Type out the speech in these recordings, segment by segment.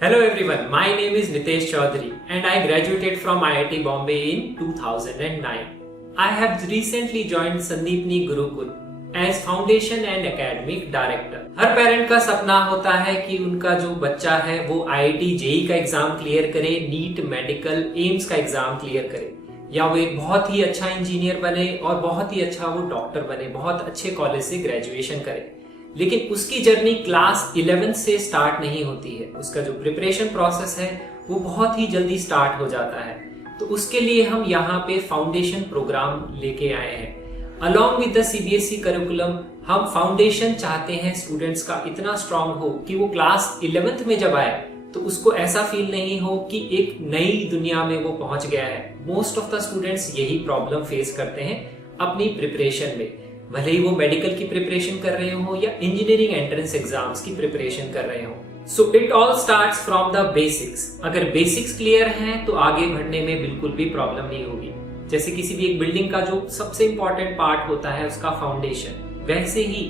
Hello everyone, my name is Nitesh Chaudhary and I graduated from IIT Bombay in 2009. I have recently joined Sandeepni Gurukul as Foundation and Academic Director. Her parent का सपना होता है कि उनका जो बच्चा है वो IIT जेई का एग्जाम क्लियर करे, नीट मेडिकल एम्स का एग्जाम क्लियर करे या वो एक बहुत ही अच्छा इंजीनियर बने और बहुत ही अच्छा वो डॉक्टर बने, बहुत अच्छे कॉलेज से ग्रेजुएशन करे। लेकिन उसकी जर्नी क्लास 11 से स्टार्ट नहीं होती है। उसका जो प्रिपरेशन प्रोसेस है वो बहुत ही जल्दी स्टार्ट हो जाता है। तो उसके लिए हम यहाँ पे फाउंडेशन प्रोग्राम लेके आए हैं। Along with the CBSE curriculum हम फाउंडेशन चाहते हैं स्टूडेंट्स का इतना स्ट्रांग हो कि वो क्लास 11th में जब आए तो उसको ऐसा फील नहीं हो कि एक नई दुनिया में वो पहुंच गया है। मोस्ट ऑफ द स्टूडेंट्स यही प्रॉब्लम फेस करते हैं अपनी प्रिपरेशन में, भले ही वो मेडिकल की प्रिपरेशन कर रहे हो या इंजीनियरिंग एंट्रेंस एग्जाम्स की प्रिपरेशन कर रहे हो। So it all starts from the basics. अगर बेसिक्स क्लियर हैं तो आगे बढ़ने में बिल्कुल भी प्रॉब्लम नहीं होगी। जैसे किसी भी एक बिल्डिंग का जो सबसे इंपॉर्टेंट पार्ट होता है उसका फाउंडेशन, वैसे ही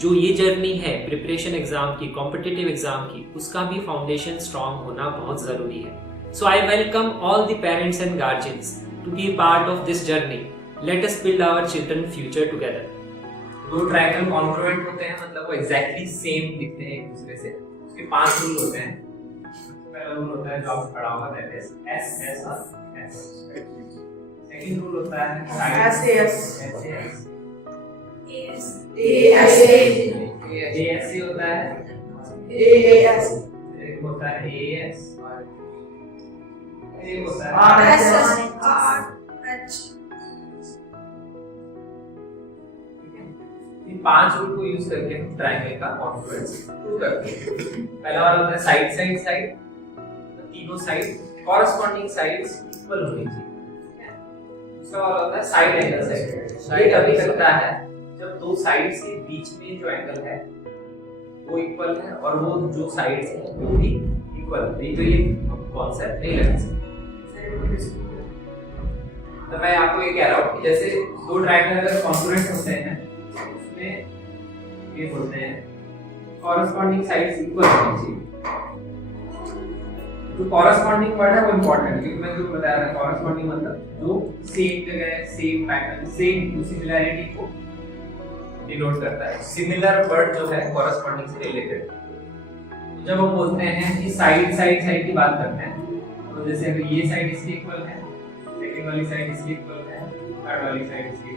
जो ये जर्नी है प्रिपरेशन एग्जाम की, कॉम्पिटिटिव एग्जाम की, उसका भी फाउंडेशन स्ट्रांग होना बहुत जरूरी है। So I welcome all the parents and guardians to be part of this journey. Let us build our children future together. दो ट्रायंगल कॉन्ग्रुएंट होते हैं, मतलब वो एग्जैक्टली सेम दिखते हैं एक दूसरे से। उसके 5 रूल होते हैं। पहला रूल होता है जो आप पढ़ा होगा, दैट इज एस एस और एस। सेकंड रूल होता है S S S A S A S होता है ए एस, एक होता है ए एस और एक होता है R S R H. 5 rule को यूज करके हम ट्रायंगल का कॉन्ग्रुएंस प्रूव करते हैं। पहला वाला होता है साइड साइड साइड, तीनों साइड कॉरेस्पॉन्डिंग साइड्स इक्वल होनी चाहिए। दूसरा वाला होता है साइड एंगल साइड। साइड अभी लगता है जब दो साइड्स के बीच में जो एंगल है वो इक्वल है और वो जो साइड्स हैं वो भी इक्वल है, नहीं तो ये कॉन्सेप्ट नहीं लगा सकते। तो मैं आपको ये कह रहा हूँ कि जैसे दो ट्रायंगल अगर कॉन्ग्रुएंट होते हैं ये बोलते हैं कॉरेस्पॉन्डिंग साइड्स इक्वल होनी चाहिए। जो कॉरेस्पॉन्डिंग वर्ड है वो इंपॉर्टेंट है, क्योंकि मैं जो बता रहा था कॉरेस्पॉन्डिंग मतलब जो सेम जगह, सेम पैटर्न, सेम सिमिलैरिटी को डिनोट करता है। सिमिलर वर्ड जो है कॉरेस्पॉन्डिंग से रिलेटेड। तो जब हम बोलते हैं कि साइड साइड साइड की बात करते हैं, तो जैसे अगर ये साइड इसके इक्वल है, सेकंड वाली साइड इसके इक्वल है, थर्ड वाली साइड इसके,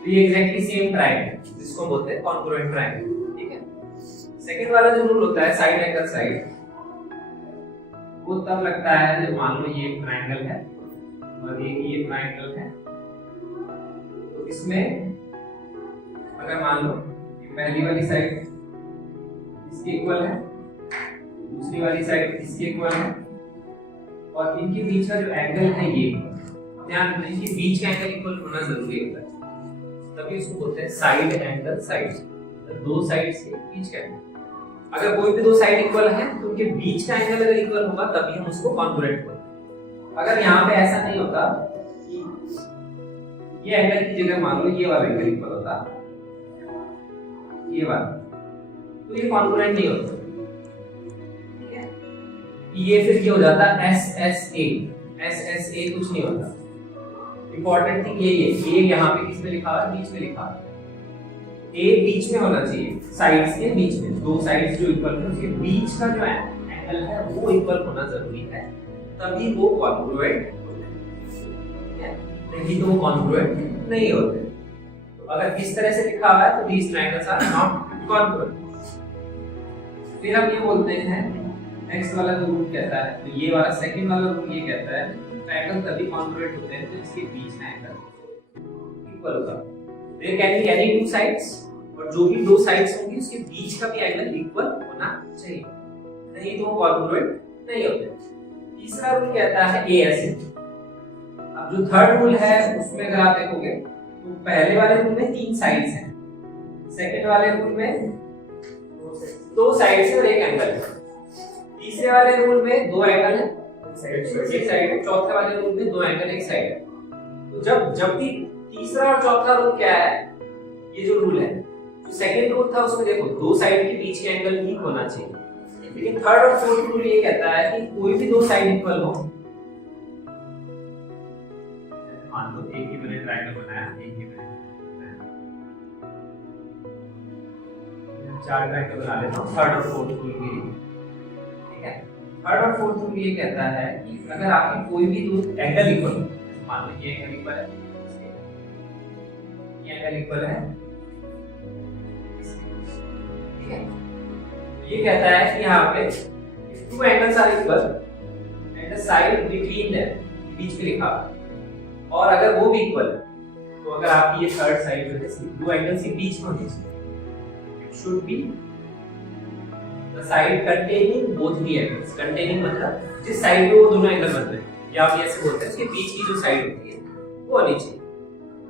तो ये एग्जैक्टली सेम ट्रायंगल जिसको बोलते हैं कॉन्ग्रुएंट ट्रायंगल। ठीक है। सेकंड वाला जो रूल होता है साइड एंगल साइड, वो तब लगता है जब मान लो ये ट्रायंगल है और ये ट्रायंगल है। तो इसमें अगर मान लो पहली वाली साइड इसके इक्वल है, दूसरी वाली साइड इसके इक्वल है और इनके बीच का जो एंगल है ये, ध्यान रखना इनके बीच का एंगल इक्वल होना जरूरी होता है, तभी उसको बोलते हैं साइड एंगल साइड। दो साइड्स के बीच का एंगल, अगर कोई भी दो साइड इक्वल है तो उनके बीच का एंगल अगर इक्वल होगा तभी हम उसको कॉन्ग्रुएंट बोलते हैं। अगर यहाँ पे ऐसा नहीं होता कि ये एंगल की जगह मान लो ये वाला एंगल इक्वल होता, ये वाला, तो ये कॉन्ग्रुएंट नहीं होता। ठीक है। ये फिर क्या हो जाता S S A. S S A कुछ नहीं होता। इंपॉर्टेंट थिंग ये है, ये यहाँ पे किस में लिखा है, बीच में लिखा है। ए बीच में होना चाहिए, साइड्स के बीच में, दो साइड्स जो इक्वल है उसके बीच का जो एंगल है वो इक्वल होना जरूरी है, तभी वो कॉन्ग्रुएंट होते हैं। नहीं तो वो कॉन्ग्रुएंट नहीं होते। तो अगर इस तरह से लिखा हुआ है तो these triangles are not congruent। फिर हम ये बोलते हैं नेक्स्ट वाला जो रूल कहता है, तो ये वाला सेकंड वाला रूल ये कहता है ट्रायंगल तभी कॉन्ग्रुएंट होते हैं तो इसके बीच का एंगल इक्वल होगा। There can be any two sides, और जो भी दो साइड्स होंगी उसके बीच का भी एंगल इक्वल होना चाहिए, नहीं तो कॉन्ग्रुएंट नहीं होते। तीसरा रूल कहता है एएस। अब जो थर्ड रूल है उसमें अगर आप देखोगे तो पहले वाले रूल में 3 साइड्स हैं, सेकंड वाले रूल में 2 साइड्स और एक एंगल है, तीसरे वाले रूल में 2 एंगल है एक साइड, चौथे वाले रूल में 2 एंगल एक साइड। तो जब भी तीसरा और चौथा रूल क्या है, ये जो रूल है, जो सेकंड रूल था उसमें देखो 2 साइड के बीच के एंगल ठीक होना चाहिए। लेकिन थर्ड और फोर्थ रूल ये कहता है कि कोई भी दो साइड इक्वल हो, मान लो एक ही मैंने ट्रायंगल बनाया, एक ही मैंने चार ट्रायंगल बना लेता हूँ थर्ड और फोर्थ रूल के लिए, ठीक है। थर्ड और फोर्थ रूल ये कहता है कि अगर आपकी कोई भी दो एंगल इक्वल हो, मान लो ये एंगल इक्वल है, ये एंगल इक्वल है, ठीक है। ये कहता है कि यहाँ पे two angles are equal and the side between them, बीच में लिखा, और अगर वो भी इक्वल है तो अगर आपकी ये थर्ड साइड जो है दो एंगल्स के बीच में होनी चाहिए, it should be the side containing both the angles. Containing मतलब जिस साइड पे वो दोनों एंगल बन रहे हैं, या आप ऐसे बोलते हैं उसके बीच की जो साइड होती है वो होनी चाहिए,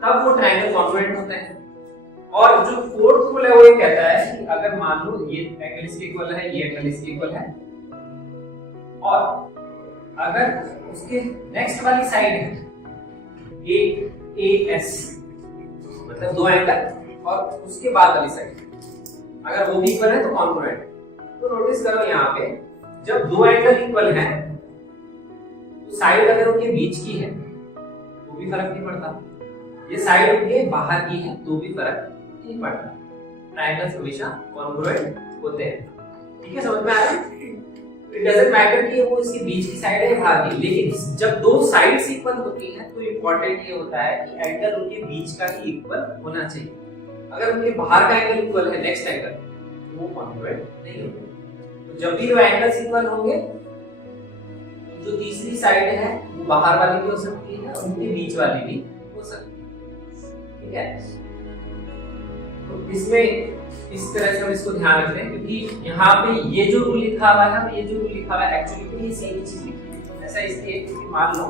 तब वो ट्रायंगल कॉन्ग्रुएंट होता है। और जो फोर्थ रूल है वो ये कहता है कि अगर मान लो ये एंगल इसके इक्वल है, ये एंगल इसके इक्वल है, और अगर उसके नेक्स्ट वाली साइड है AS, मतलब दो एंगल, और उसके बाद वाली साइड अगर वो भी इक्वल है तो कॉन्ग्रुएंट। तो नोटिस करो यहाँ पे जब दो एंगल इक्वल है तो साइड अगर उनके बीच की है तो भी फर्क नहीं पड़ता, ये साइड उनके बाहर की है तो भी फर्क नहीं पड़ता, ट्रायंगल्स हमेशा कॉन्ग्रुएंट होते हैं, ठीक है। समझ में आ रहा है? इट डजंट मैटर कि वो इसके बीच की साइड है या बाहर की, लेकिन जब दो साइड्स इक्वल होती हैं तो इंपॉर्टेंट ये होता है कि एंगल उनके बीच का ही इक्वल होना चाहिए। अगर उनके बाहर का एंगल इक्वल है नेक्स्ट एंगल तो वो कॉन्ग्रुएंट नहीं होंगे। तो जब भी वो एंगल्स इक्वल होंगे जो तीसरी साइड है वो बाहर वाली भी हो सकती है और उनके बीच वाली भी हो सकती है, ठीक है। तो इसमें इस तरह से हम इसको ध्यान रखते हैं, क्योंकि यहाँ पे ये जो रूल लिखा हुआ है, ये जो रूल लिखा हुआ है एक्चुअली तो ये सेम चीज लिखी है। ऐसा इसलिए क्योंकि मान लो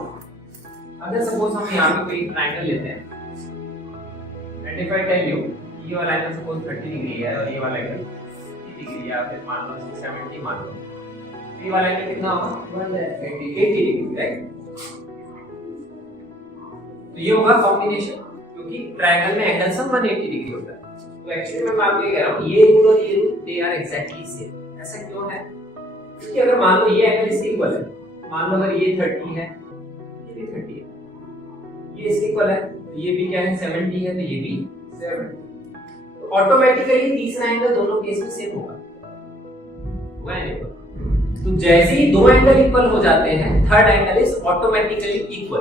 अगर सपोज हम यहाँ पे कोई ट्रायंगल लेते हैं and if I tell you ये वाला एंगल सपोज 30 डिग्री है और ये वाला एंगल 30 डिग्री है, फिर मान लो 70 मान लो, ये वाला एंगल कितना होगा 80 डिग्री, राइट। तो ये होगा कॉम्बिनेशन, क्योंकि ट्रायंगल में एंगल सम 180 डिग्री होता है। तो एक्चुअली मैं आपको ये कह रहा हूँ ये रूल और ये rule they are exactly same. ऐसा क्यों है? क्योंकि अगर मान लो ये एंगल इसके इक्वल है, मान लो अगर ये 30 है, ये भी 30 है, ये इसके इक्वल है, तो ये भी क्या है 70 है, तो ये भी 70, तो ऑटोमेटिकली तीसरा एंगल दोनों केस में सेम होगा, तो जैसे ही दो एंगल इक्वल हो जाते हैं third angle is automatically equal,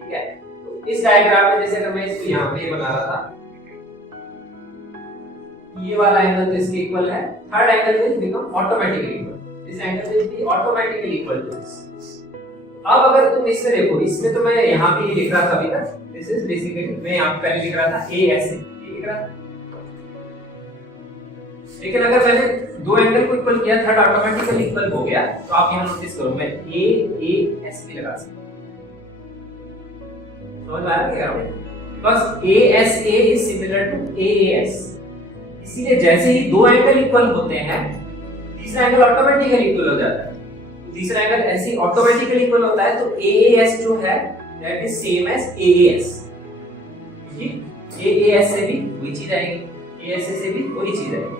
ठीक है। तो इस डायग्राम में जैसे अगर मैं इसको यहाँ पे बना रहा था, ये वाला एंगल तो इसके इक्वल है, third angle will become automatically equal, this angle will be automatically equal to this. अब अगर तुम इसमें देखो, इसमें तो मैं यहाँ पे लिख रहा था अभी तक, दिस इज बेसिकली मैं यहाँ पे पहले लिख रहा था AS, ये लिख रहा था, लेकिन अगर मैंने दो एंगल को इक्वल किया थर्ड ऑटोमेटिकली इक्वल हो गया, तो आप यहाँ नोटिस करो मैं AS भी लगा सकता हूँ, समझ में आ रहा है? Because ASA is similar to AAS, इसीलिए जैसे ही दो एंगल इक्वल होते हैं तीसरा एंगल ऑटोमेटिकली इक्वल हो जाता है। तो तीसरा एंगल ऐसे ही ऑटोमेटिकली इक्वल होता है, तो AAS जो है that is same as AAS, क्योंकि AAS से भी वही चीज आएगी, ASA से भी वही चीज आएगी।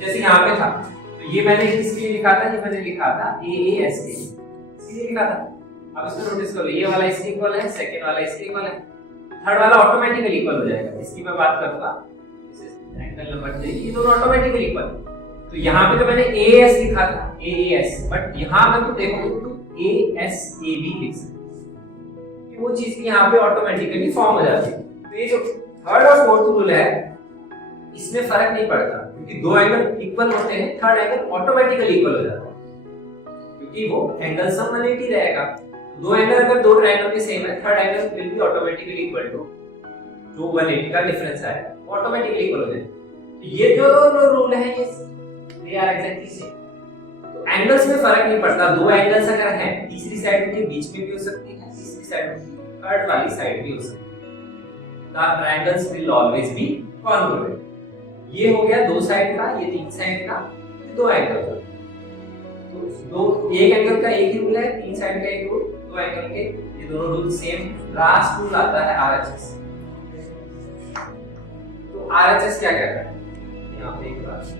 जैसे यहाँ पे था तो ये मैंने किसके लिए लिखा था, ये मैंने लिखा था AAS के लिए, इसलिए लिखा था। अब इसको नोटिस करो, ये वाला इसके इक्वल है, सेकंड वाला इसके इक्वल है, थर्ड वाला ऑटोमेटिकली इक्वल हो जाएगा। इसकी मैं बात करूंगा, एंगल नंबर 3, ये दोनों ऑटोमेटिकली इक्वल। तो यहाँ पे तो मैंने AS लिखा था AAS, बट यहाँ अगर तुम देखो तो ASA भी लिख सकते, वो चीज भी यहाँ पे ऑटोमेटिकली फॉर्म हो जाती है। तो ये जो थर्ड और फोर्थ रूल है इसमें फर्क नहीं पड़ता, क्योंकि दो एंगल इक्वल होते हैं, थर्ड एंगल ऑटोमेटिकली इक्वल हो जाता है, क्योंकि वो एंगल सम 180 रहेगा। दो एंगल अगर दो ट्रायंगल के सेम है, third angle will be automatically equal to जो 180 का डिफरेंस आएगा, ऑटोमेटिकली इक्वल हो जाएगा। तो ये जो रूल है ये दे आर एग्जैक्टली सेम। तो एंगल्स में फर्क नहीं पड़ता, दो एंगल्स अगर हैं तीसरी साइड के बीच में भी हो सकती है, तीसरी साइड थर्ड वाली साइड भी हो सकती है, the triangles will always be congruent. ये हो गया दो साइड का, ये तीन साइड का, दो एंगल का। तो दो एक एंगल का एक ही रूल है, तीन साइड का एक रूल, दो एंगल के ये दोनों रूल सेम। लास्ट रूल आता है RHS। RHS क्या कहता है? यहाँ पे एक बात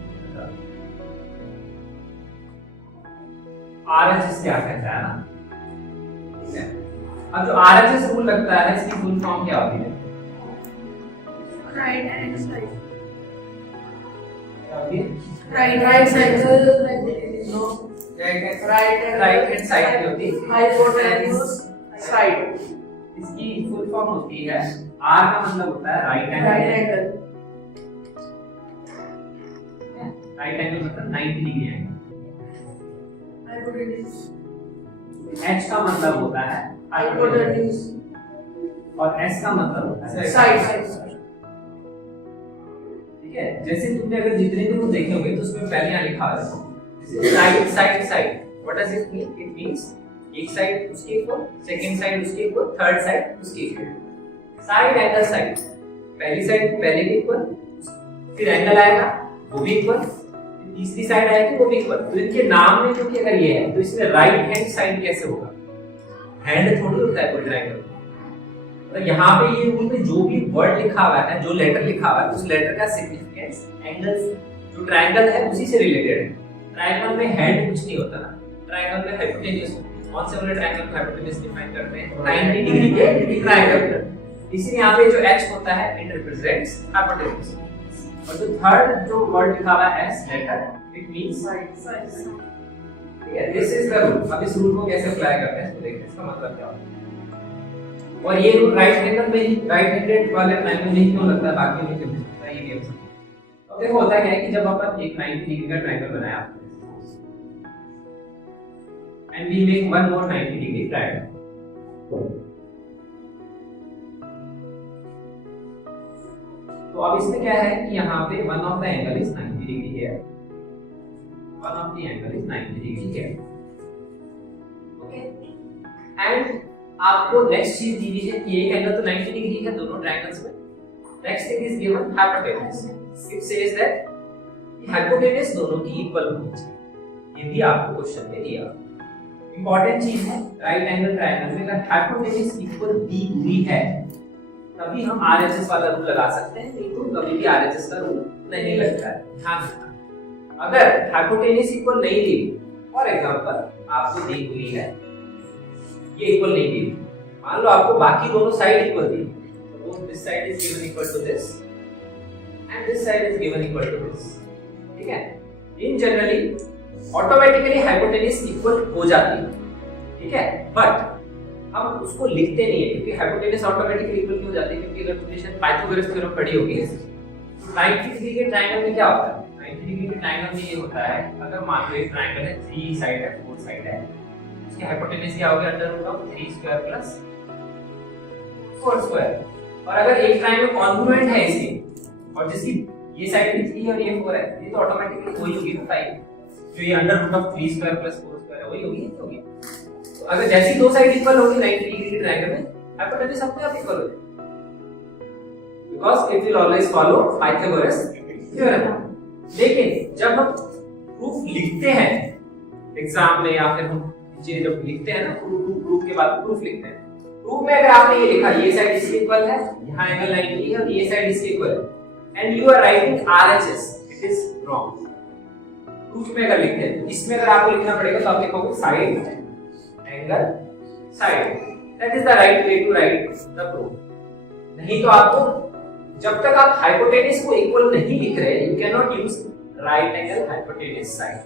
RHS क्या कहता है ना, ठीक है। अब जो RHS रूल लगता है इसकी फुल फॉर्म क्या होती है? राइट हैंड साइड, क्या होती है? Right hand side, no right hand side की होती है हाइपोटेन्यूज साइड। इसकी फुल फॉर्म होती है, R का मतलब होता है राइट एंगल, राइट एंगल मतलब 90 डिग्री एंगल। हाइपोटेन्यूज, H का मतलब होता है हाइपोटेन्यूज और S का मतलब होता है साइड। ठीक है, जैसे तुमने अगर जितने भी रूल देखे होंगे तो उसमें पहले यहाँ लिखा है side side side. What does it mean? It means एक साइड उसके इक्वल, सेकंड साइड उसके इक्वल, थर्ड साइड उसके इक्वल। साइड एंगल साइड, पहली साइड पहले के इक्वल, फिर एंगल आएगा वो भी इक्वल, तीसरी साइड आएगी वो भी इक्वल। तो इनके नाम में क्योंकि अगर ये है तो इसमें राइट हैंड साइड कैसे होगा? हैंड थोड़ी होता है कोई ट्रायंगल। तो यहाँ पे ये रूल में जो भी वर्ड लिखा हुआ है, जो लेटर लिखा हुआ है, उस लेटर का सिग्निफिकेंस एंगल, जो ट्रायंगल है उसी से रिलेटेड है। ट्रायंगल में हेड कुछ नहीं होता ना, ट्रायंगल में हाइपोटेन्यूज। कौन से वाले ट्रायंगल को हाइपोटेन्यूज डिफाइन करते हैं? 90 डिग्री के ट्रायंगल। इसलिए यहाँ पे जो h होता है इट रिप्रेजेंट्स हाइपोटेन्यूज। और जो थर्ड जो वर्ड लिखा हुआ है s letter, it means side. ठीक है, दिस इज द रूल। अब इस रूल को कैसे अप्लाई करते हैं इसको देखते हैं, इसका मतलब क्या होता है। और ये रूल राइट एंगल में ही, राइट हैंडेड वाले ट्रायंगल में ही क्यों लगता है, बाकी में क्यों नहीं लगता है, ये भी हम समझेंगे। अब देखो होता क्या है कि जब अपन एक 90 डिग्री का ट्रायंगल बनाया and we make one more 90 degree triangle, तो अब इसमें क्या है कि यहाँ पे one of the angle is 90 degree here, one of the angle is 90 degree here, okay, and आपको नेक्स्ट चीज दी हुई है कि एक एंगल तो 90 डिग्री है दोनों ट्रायंगल्स में। Next thing is given hypotenuse. It says that hypotenuse दोनों की इक्वल होनी चाहिए। ये भी आपको क्वेश्चन में दिया। इंपॉर्टेंट चीज है, राइट एंगल ट्रायंगल में अगर हाइपोटेन्यूज इक्वल दी हुई है तभी हम आरएचएस वाला रूल लगा सकते हैं, नहीं तो कभी भी आरएचएस का रूल नहीं लगता है। ध्यान रखना, अगर हाइपोटेन्यूज इक्वल नहीं दी, फॉर एग्जांपल आपको दी हुई है ये इक्वल नहीं दी, मान लो आपको बाकी दोनों साइड इक्वल दी, suppose this side is given equal to this and this side is given equal to this. ठीक है, in generally automatically hypotenuse equal हो जाती है। ठीक है, बट हम उसको लिखते नहीं है क्योंकि हाइपोटेन्यूज ऑटोमेटिकली इक्वल क्यों हो जाती है, क्योंकि अगर तुमने पाइथागोरस थ्योरम पढ़ी होगी। 90 डिग्री के ट्रायंगल में क्या होता है, 90 डिग्री के ट्रायंगल में ये होता है, अगर मान लो एक ट्रायंगल है, 3 साइड है 4 साइड है, इसकी हाइपोटेन्यूज क्या होगी, under root of 3 square plus 4 square. और अगर एक ट्रायंगल कॉन्ग्रुएंट है इसकी और जिसकी ये साइड भी 3 और ये 4 है, ये तो ऑटोमेटिकली वही होगी ना 5, जो ये under root of 3 square plus 4 square है वही होगी, ये होगी। तो अगर जैसी दो साइड इक्वल होगी 90 डिग्री के ट्रायंगल में, हाइपोटेन्यूज अपने आप इक्वल हो जाएगी, because it will always follow Pythagoras theorem. लेकिन जब हम प्रूफ लिखते हैं एग्जाम में या फिर हम चीजें जब लिखते हैं ना, प्रूफ के बाद प्रूफ लिखते हैं, प्रूफ में अगर आपने ये लिखा ये साइड इसके इक्वल है, यहाँ एंगल 90 है और ये साइड इसके इक्वल है, and you are writing RHS, it is wrong. Proof में अगर लिखते हैं, इसमें अगर आपको लिखना पड़ेगा तो आप लिखोगे side angle side, that is the right way to write the proof. नहीं तो आपको जब तक आप हाइपोटेन्यूज को इक्वल नहीं लिख रहे, you can not use right angle hypotenuse side.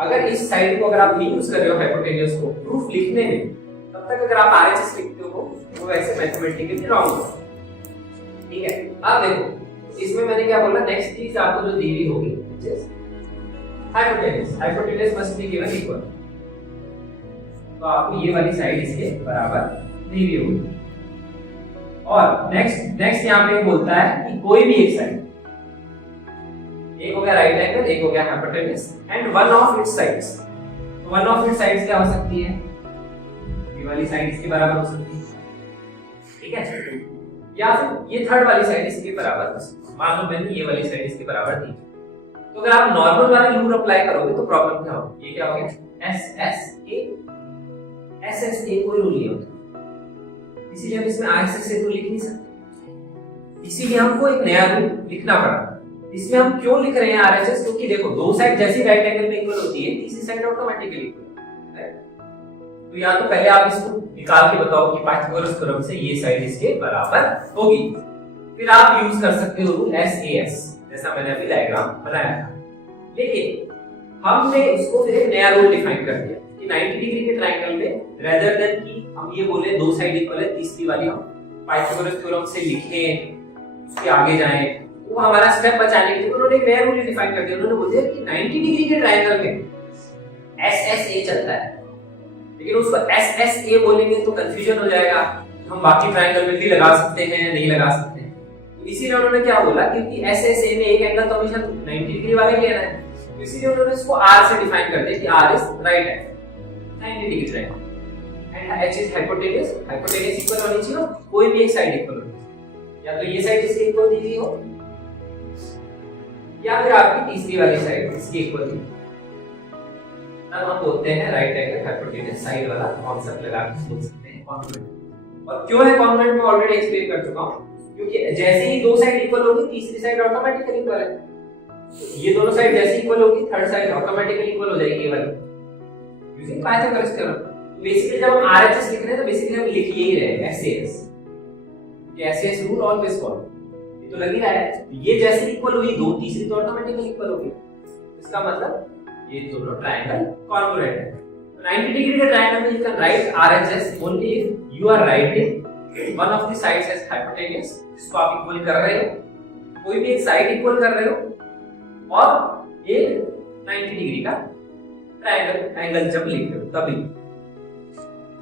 अगर इस साइड को अगर आप नहीं यूज कर रहे हो हाइपोटेन्यूज को प्रूफ लिखने में, तब तक अगर आप आरएचएस लिखते हो वो वैसे मैथमेटिकली रॉन्ग होगा। ठीक है, अब देखो इसमें मैंने क्या बोला, नेक्स्ट चीज आपको जो दी हुई होगी hypotenuse, hypotenuse must be given equal, तो आपको ये वाली साइड इसके बराबर दी हुई होगी। और नेक्स्ट यहाँ पे बोलता है कि कोई भी एक साइड, एक हो गया राइट एंगल, एक हो गया hypotenuse, and one of its sides. One of its sides क्या हो सकती है, ये वाली साइड इसके बराबर हो सकती है, ठीक है, या फिर ये थर्ड वाली साइड इसके बराबर हो सकती है। मान लो मैंने ये वाली साइड इसके बराबर दी, तो अगर आप नॉर्मल वाला रूल अप्लाई करोगे तो प्रॉब्लम क्या होगी, ये क्या हो गया एस एस ए कोई रूल नहीं होता, इसीलिए हम इसमें आरएचएस से रूल लिख नहीं सकते, इसीलिए हमको एक नया रूल लिखना पड़ा। इसमें हम क्यों लिख रहे हैं आरएचएस, क्योंकि देखो दो साइड जैसी राइट एंगल में इक्वल होती है, तीसरी साइड ऑटोमेटिकली इक्वल। तो या तो पहले आप इसको निकाल के बताओ कि पाइथागोरस थ्योरम से ये साइड इसके बराबर होगी, फिर आप यूज कर सकते हो रूल SAS जैसा मैंने अभी डायग्राम बनाया था। लेकिन हमने उसको फिर एक नया रूल डिफाइन कर दिया कि 90 डिग्री के ट्रायंगल में रेदर देन कि हम ये बोले दो साइड इक्वल है, तीसरी वाली हम पाइथागोरस थ्योरम से लिखें उसके आगे जाएं, वो हमारा स्टेप बचाने के लिए उन्होंने एक नया रूल डिफाइन कर दिया। उन्होंने बोल दिया कि 90 डिग्री के ट्रायंगल में SSA चलता है, लेकिन उसको SSA बोलेंगे तो कंफ्यूजन हो जाएगा, हम बाकी ट्रायंगल में भी लगा सकते हैं नहीं लगा सकते हैं। तो इसीलिए उन्होंने क्या बोला क्योंकि SSA में एक एंगल तो हमेशा 90 डिग्री वाला ही लेना है, तो इसीलिए उन्होंने इसको R से डिफाइन कर दिया कि R is right angle 90 degree triangle and H is hypotenuse. Hypotenuse equal होनी चाहिए, कोई भी एक साइड इक्वल होनी चाहिए, या तो ये साइड इसके इक्वल दी गई हो या फिर आपकी तीसरी वाली साइड इसके इक्वल दी, तब हम बोलते हैं राइट एंगल हाइपोटेनस साइड वाला कॉन्सेप्ट लगा के बोल सकते हैं कॉन्ग्रुएंट। और क्यों है कॉन्ग्रुएंट मैं ऑलरेडी एक्सप्लेन कर चुका हूं, क्योंकि जैसे ही दो साइड इक्वल होगी तीसरी साइड ऑटोमेटिकली इक्वल है, ये दोनों साइड जैसे इक्वल होगी थर्ड साइड ऑटोमेटिकली इक्वल हो जाएगी ये वाली यूजिंग पाइथागोरस थ्योरम। बेसिकली जब हम RHS लिख रहे हैं तो बेसिकली हम लिख यही रहे हैं SAS, कि SAS रूल ऑलवेज फॉलो, ये तो लग ही रहा है। ये जैसे इक्वल हुई दो तीसरी तो ऑटोमेटिकली इक्वल होगी, इसका मतलब ये दोनों ट्रायंगल कॉन्ग्रुएंट है। 90 डिग्री के ट्रायंगल में you can write RHS only if you are writing one of the sides as hypotenuse, जिसको आप इक्वल कर रहे हो, कोई भी एक साइड इक्वल कर रहे हो और एक 90 डिग्री का ट्रायंगल एंगल जब लिख रहे हो तभी।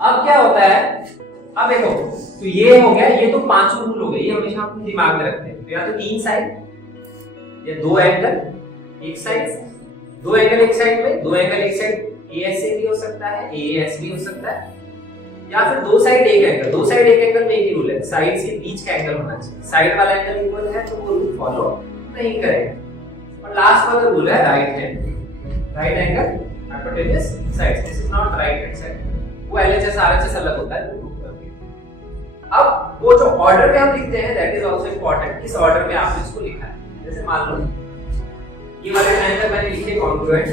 अब क्या होता है, अब देखो तो ये हो गया, ये तो पांचों रूल हो गए, ये हमेशा अपने दिमाग में रखते हैं। तो या तो तीन साइड या दो एंगल एक साइड, दो एंगल एक साइड में, दो एंगल एक साइड ASA भी हो सकता है, AAS भी हो सकता है, या फिर दो साइड एक एंगल। दो साइड एक एंगल में एक ही रूल है, साइड के बीच का एंगल होना चाहिए, साइड वाला एंगल इक्वल है तो वो रूल फॉलो नहीं करेगा। और लास्ट वाला रूल है right angle hypotenuse side, this is not right hand side, वो LHS RHS अलग होता है। अब वो जो ऑर्डर में हम लिखते हैं दैट इज आल्सो इंपॉर्टेंट, किस ऑर्डर में आपने इसको लिखा है। जैसे मान लो ये वाले ट्रायंगल मैंने लिखे कॉन्ग्रुएंट,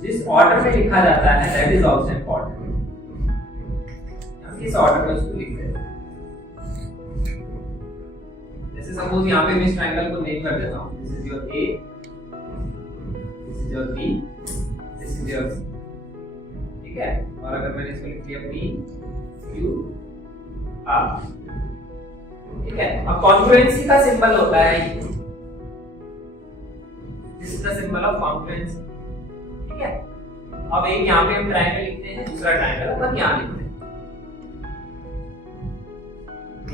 जिस ऑर्डर में लिखा जाता है दैट इज आल्सो इंपॉर्टेंट, हम किस ऑर्डर में उसको लिखते हैं। जैसे सपोज यहाँ पे मैं इस ट्रायंगल को नेम कर देता हूँ, this is your A, this is your B, this is your C, ठीक है। और अगर मैंने इसको लिख दिया P Q R, ठीक है। अब कॉन्ग्रुएंसी का सिंबल होता है ये, this is the symbol of congruency, ठीक है। अब एक यहाँ पे हम ट्रायंगल लिखते हैं, दूसरा ट्रायंगल अपन यहाँ लिखते हैं।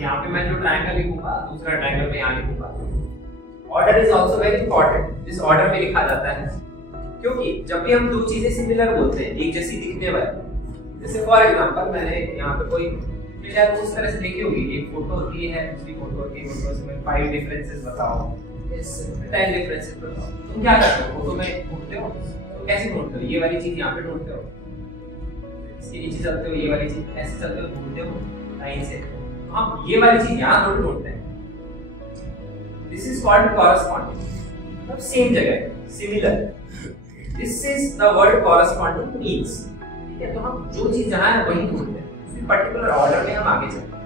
यहाँ पे मैं जो ट्रायंगल लिखूंगा दूसरा ट्रायंगल में यहाँ लिखूंगा। Order is also very important, जिस ऑर्डर में लिखा जाता है, क्योंकि जब भी हम दो चीजें सिमिलर बोलते हैं एक जैसी दिखने वाली, जैसे फॉर एग्जांपल मैंने यहाँ पे कोई शायद उस तरह से देखी होगी, एक फोटो होती है दूसरी फोटो होती है, फोटोज में 5 डिफरेंसेस बताओ, इस 10 डिफरेंसेस बताओ। तुम क्या करते हो, फोटो में ढूंढते हो, तो कैसे ढूंढते हो, ये वाली चीज यहाँ पे ढूंढते हो, इसके नीचे चलते हो, ये वाली चीज ऐसे चलते हो, ढूंढते हो लाइन से, हम ये वाली चीज यहाँ थोड़ी ढूंढते हैं। दिस इज कॉल्ड कॉरेस्पॉन्डिंग, मतलब सेम जगह similar, this is the word corresponding means, ठीक है। तो हम जो चीज जहां है वही ढूंढते हैं, उसी पर्टिकुलर ऑर्डर में हम आगे चलते हैं,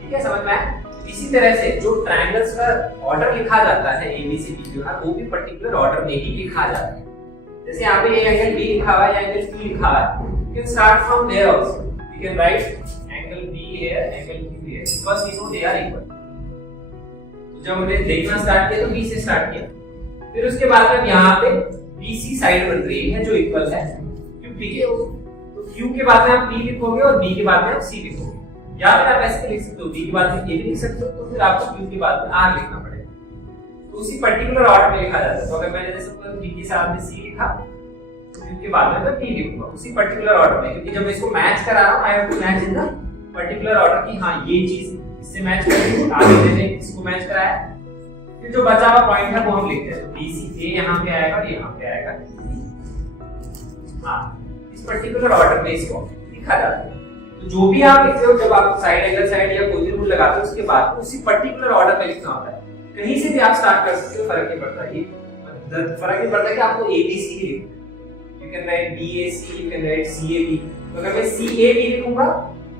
ठीक है, समझ में आया। इसी तरह से जो ट्रायंगल्स का ऑर्डर लिखा जाता है ABCD जो है वो भी पर्टिकुलर ऑर्डर में ही लिखा जाता है। जैसे यहाँ पे ये एंगल B लिखा हुआ है या एंगल Q लिखा हुआ है, you can start from there also, you can write angle B here, angle Q here, because you know they are equal। तो जब हमने देखना स्टार्ट किया तो B से स्टार्ट किया, फिर उसके बाद में यहाँ पे BC साइड बन रही है जो इक्वल है QP के, तो Q के बाद में आप P लिखोगे और B के बाद में आप C लिखोगे, या फिर आप ऐसे लिख सकते हो B के बाद में A भी लिख सकते हो, तो फिर आपको Q के बाद में R लिखना पड़ेगा, तो उसी पर्टिकुलर ऑर्डर में लिखा जाता है। तो अगर मैंने जैसे B के साथ में C लिखा, Q के बाद में मैं P लिखूंगा उसी पर्टिकुलर ऑर्डर में, क्योंकि जब मैं इसको मैच करा रहा हूं I have to match in the particular order की, हां ये चीज इससे मैच करेगी, आगे मैंने इसको मैच कराया, फिर जो बचा हुआ पॉइंट है वो हम लिखते हैं, तो BC यहाँ पे आएगा और यहाँ पे आएगा, हाँ इस पर्टिकुलर ऑर्डर में इसको लिखा जाता है। तो जो भी आप लिखते हो, जब आप साइड एंगल साइड या कोई भी रूल लगाते हो उसके बाद उसी पर्टिकुलर ऑर्डर में लिखना होता है, कहीं से भी आप स्टार्ट कर सकते हो, फर्क नहीं पड़ता, ये फर्क नहीं पड़ता कि आपको ABC ही लिखना है, You can write BAC, you can write CAB. तो अगर मैं CAB लिखूंगा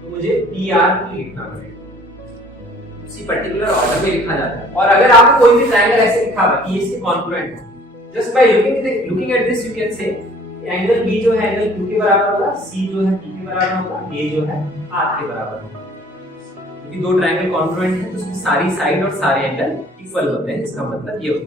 तो मुझे PRB लिखना पड़ेगा। उसी पर्टिकुलर ऑर्डर में लिखा जाता है। और अगर आपको कोई भी ट्रायंगल ऐसे लिखा हुआ है कि इसके कॉन्ग्रुएंट है, just by looking at this you can say angle B जो है एंगल Q के बराबर होगा, C जो है P के बराबर होगा, A जो है R के बराबर होगा। क्योंकि दो ट्रायंगल कॉन्ग्रुएंट है तो उसकी सारी साइड और सारे एंगल इक्वल होते हैं, इसका मतलब ये होता है।